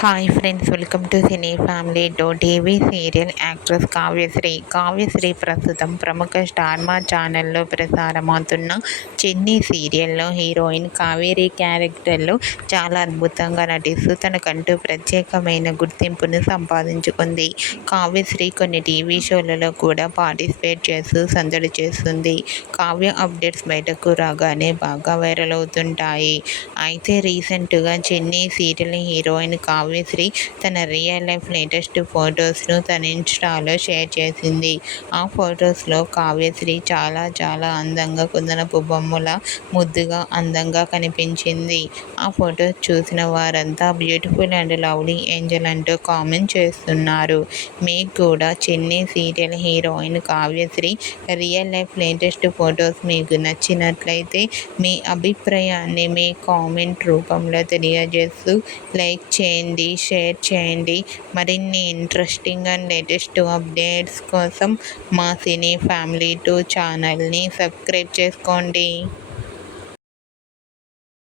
Hi friends, welcome to cine family two. TV serial actress Kavyasri ప్రస్తుతం ప్రముఖ star మా ఛానల్లో ప్రసారమవుతున్న చెన్నీ సీరియల్లో హీరోయిన్ కావేరి క్యారెక్టర్లో చాలా అద్భుతంగా నటిస్తూ తనకంటూ ప్రత్యేకమైన గుర్తింపును సంపాదించుకుంది. కావ్యశ్రీ కొన్ని టీవీ షోలలో కూడా పార్టిసిపేట్ చేస్తూ సందడి చేస్తుంది. కావ్య అప్డేట్స్ బయటకు రాగానే బాగా వైరల్ అవుతుంటాయి. అయితే రీసెంట్గా చెన్నీ సీరియల్ హీరోయిన్ కావ్యశ్రీ తన రియల్ లైఫ్ లేటెస్ట్ ఫొటోస్ను తన ఇన్స్టాలో షేర్ చేసింది. ఆ ఫొటోస్లో కావ్యశ్రీ చాలా అందంగా కుందనపు బొమ్మలా ముద్దుగా అందంగా కనిపించింది. ఆ ఫొటోస్ చూసిన వారంతా బ్యూటిఫుల్ అండ్ లవ్లీ ఏంజల్ అంటూ కామెంట్ చేస్తున్నారు. మీకు కూడా చెన్నీ serial heroine Kavyasri real life latest photos మీకు నచ్చినట్లయితే మీ అభిప్రాయాన్ని మీ కామెంట్ రూపంలో తెలియజేస్తూ లైక్ చేయండి, షేర్ చేయండి. మరిన్ని ఇంట్రెస్టింగ్ అండ్ లేటెస్ట్ అప్డేట్స్ కోసం మా సినీ ఫ్యామిలీ 2 ఛానల్ని సబ్స్క్రైబ్ చేసుకోండి.